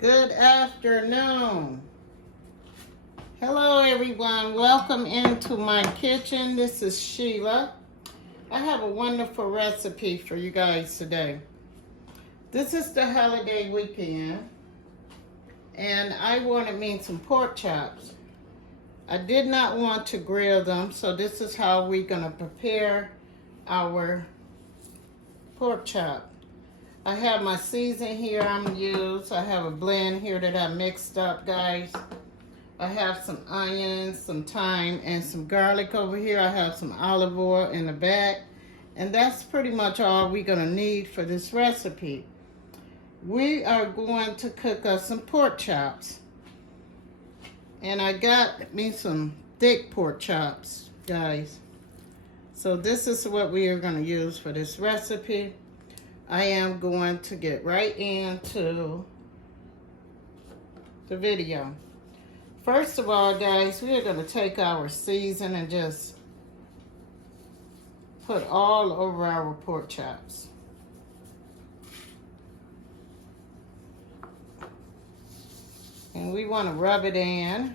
Good afternoon. Hello everyone. Welcome into my kitchen. This is Sheila. I have a wonderful recipe for you guys today. This is the holiday weekend and I wanted me some pork chops. I did not want to grill them, so this is how we're going to prepare our pork chop. I have my season here I'm going to use. I have a blend here that I mixed up, guys. I have some onions, some thyme, and some garlic over here. I have some olive oil in the back. And that's pretty much all we're going to need for this recipe. We are going to cook up some pork chops. And I got me some thick pork chops, guys. So this is what we are going to use for this recipe. I am going to get right into the video. First of all, guys, we are going to take our season and just put all over our pork chops. And we want to rub it in.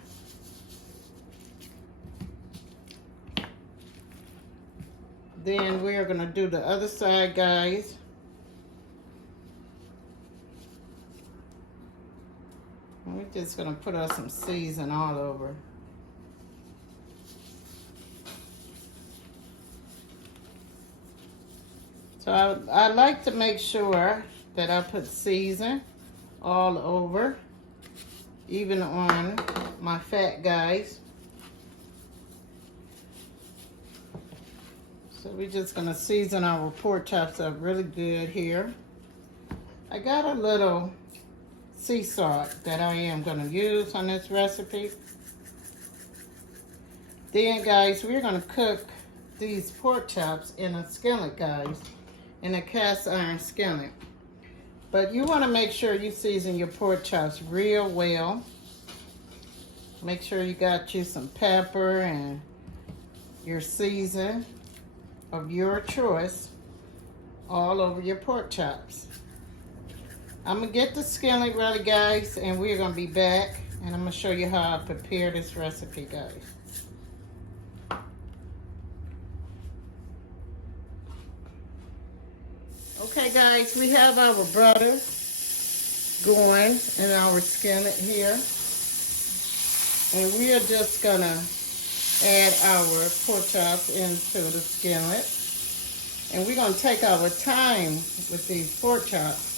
Then we are going to do the other side, guys. We're just going to put us some season all over. So I like to make sure that I put season all over, even on my fat, guys. So we're just going to season our pork chops up really good here. I got a little sea salt that I am going to use on this recipe. Then, guys, we're going to cook these pork chops in a skillet, guys, in a cast iron skillet. But you want to make sure you season your pork chops real well. Make sure you got you some pepper and your season of your choice all over your pork chops. I'm going to get the skillet ready, guys, and we're going to be back, and I'm going to show you how I prepare this recipe, guys. Okay, guys, we have our butter going in our skillet here, and we are just going to add our pork chops into the skillet, and we're going to take our time with these pork chops.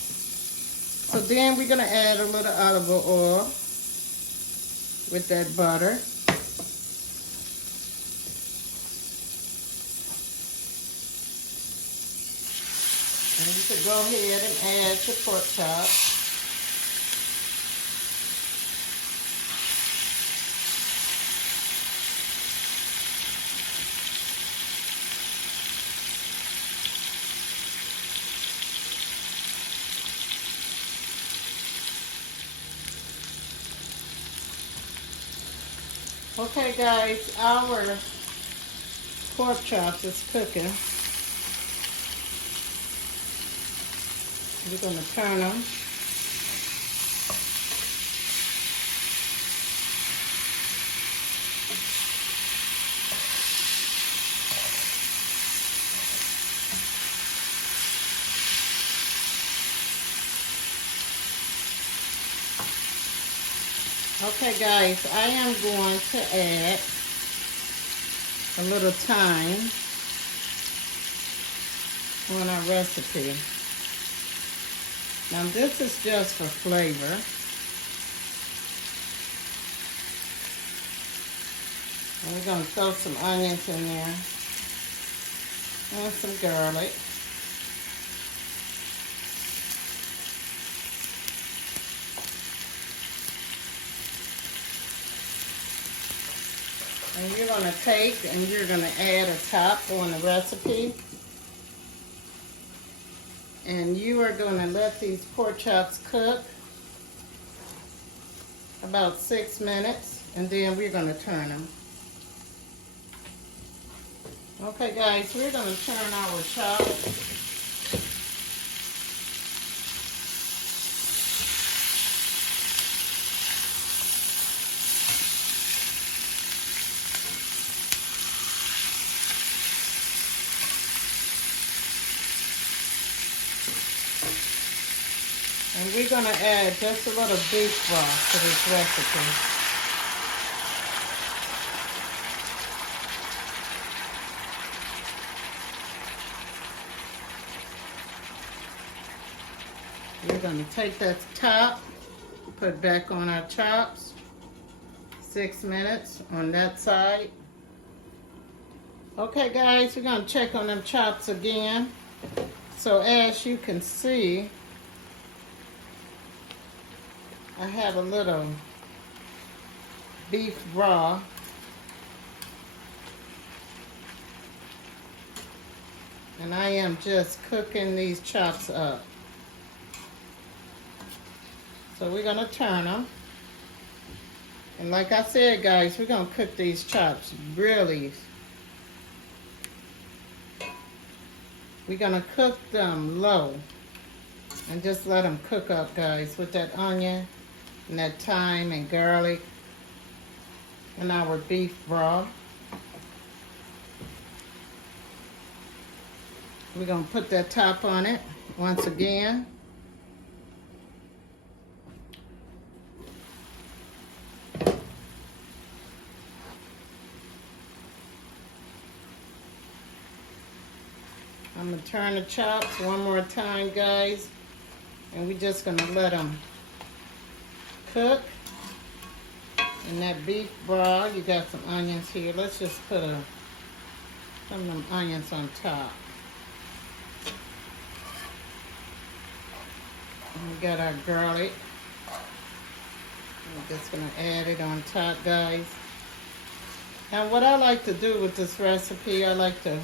So then we're going to add a little olive oil with that butter. And you can go ahead and add your pork chops. Okay, guys, our pork chops is cooking. We're going to turn them. Okay, guys, I am going to add a little thyme on our recipe. Now, this is just for flavor. And we're going to throw some onions in there and some garlic. And you're going to take and you're going to add a top on the recipe. And you are going to let these pork chops cook about 6 minutes. And then we're going to turn them. Okay, guys, we're going to turn our chops. And we're going to add just a little beef broth to this recipe. We're going to take that top, put it back on our chops. 6 minutes on that side. Okay guys, we're going to check on them chops again. So as you can see, I have a little beef broth. And I am just cooking these chops up. So we're going to turn them. And like I said, guys, we're going to cook these chops really. We're going to cook them low. And just let them cook up, guys, with that onion and that thyme and garlic and our beef broth. We're going to put that top on it once again. I'm going to turn the chops one more time, guys. And we're just going to let them cook. And that beef broth, you got some onions here. Let's just put some of them onions on top. And we got our garlic. I'm just going to add it on top, guys. And what I like to do with this recipe, I like to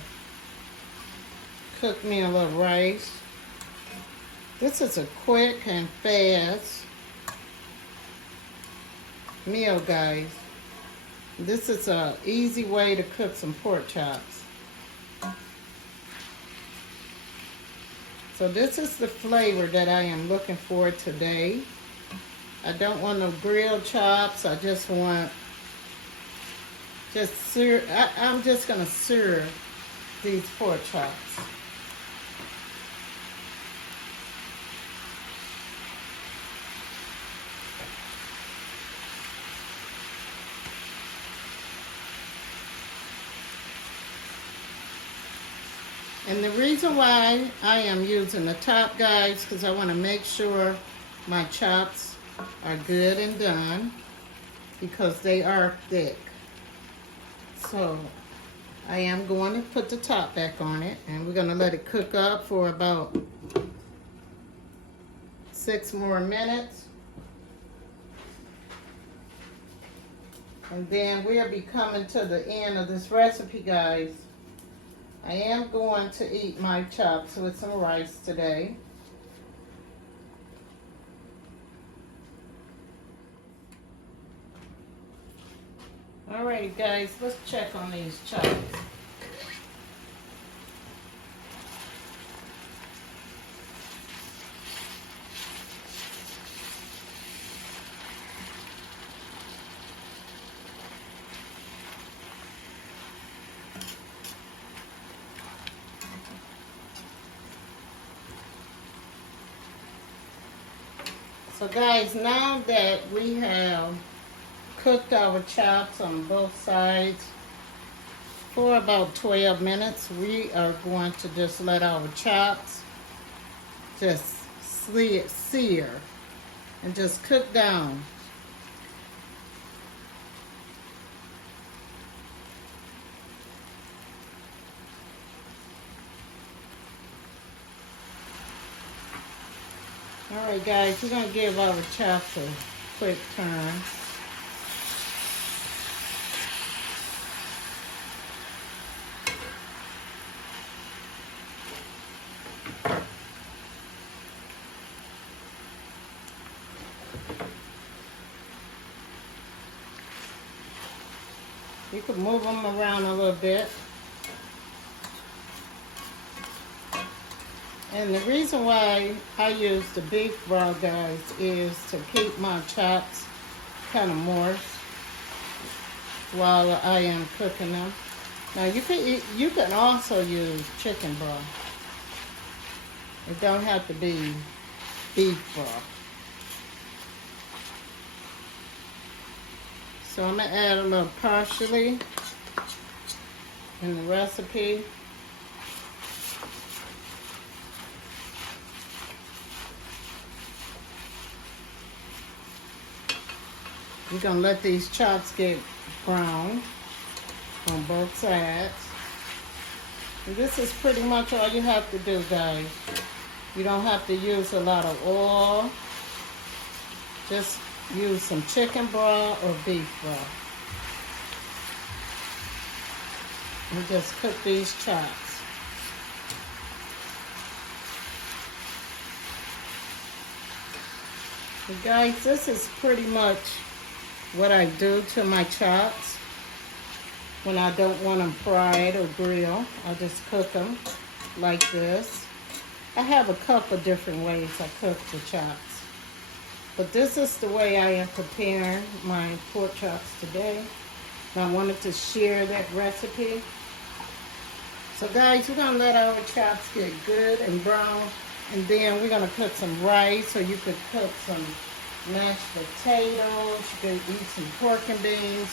cook me a little rice. This is a quick and fast meal, guys. This is an easy way to cook some pork chops. So this is the flavor that I am looking for today. I don't want no grilled chops. I just want I'm just gonna sear these pork chops. And the reason why I am using the top, guys, because I want to make sure my chops are good and done, because they are thick. So I am going to put the top back on it, and we're going to let it cook up for about 6 more minutes. And then we'll be coming to the end of this recipe, guys. I am going to eat my chops with some rice today. Alrighty, guys, let's check on these chops. So guys, now that we have cooked our chops on both sides for about 12 minutes, we are going to just let our chops just sear and just cook down. Alright guys, we're going to give our chops a quick turn. You can move them around a little bit. And the reason why I use the beef broth, guys, is to keep my chops kind of moist while I am cooking them. Now you can also use chicken broth. It don't have to be beef broth. So I'm going to add a little parsley in the recipe. You're going to let these chops get brown on both sides. And this is pretty much all you have to do, guys. You don't have to use a lot of oil. Just use some chicken broth or beef broth. And just cook these chops. So guys, this is pretty much what I do to my chops when I don't want them fried or grilled. I just cook them like this. I have a couple different ways I cook the chops, but this is the way I am preparing my pork chops today. And I wanted to share that recipe. So guys, we're gonna let our chops get good and brown, and then we're gonna cook some rice, so you could cook some mashed potatoes, you can eat some pork and beans,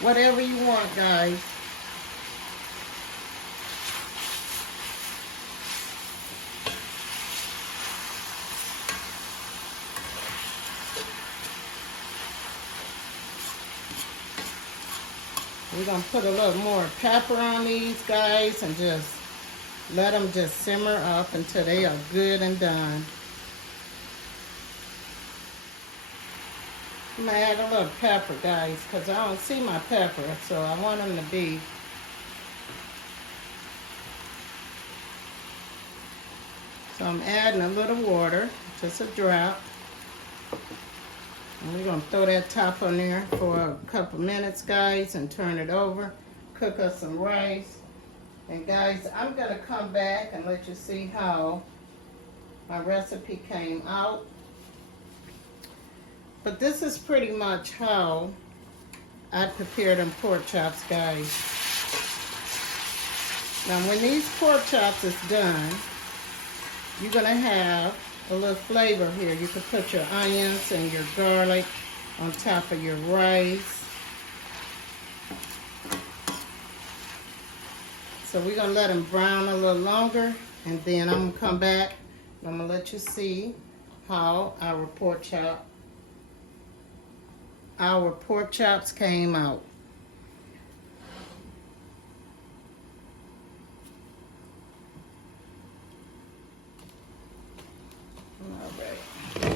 whatever you want, guys. We're gonna put a little more pepper on these, guys, and just let them just simmer up until they are good and done. I'm gonna add a little pepper, guys, because I don't see my pepper, so I want them to be. So I'm adding a little water, just a drop. And we're gonna throw that top on there for a couple minutes, guys, and turn it over. Cook us some rice. And guys, I'm gonna come back and let you see how my recipe came out. But this is pretty much how I prepare them pork chops, guys. Now when these pork chops is done, you're gonna have a little flavor here. You can put your onions and your garlic on top of your rice. So we're gonna let them brown a little longer, and then I'm gonna come back and I'm gonna let you see how our pork chops came out. All right.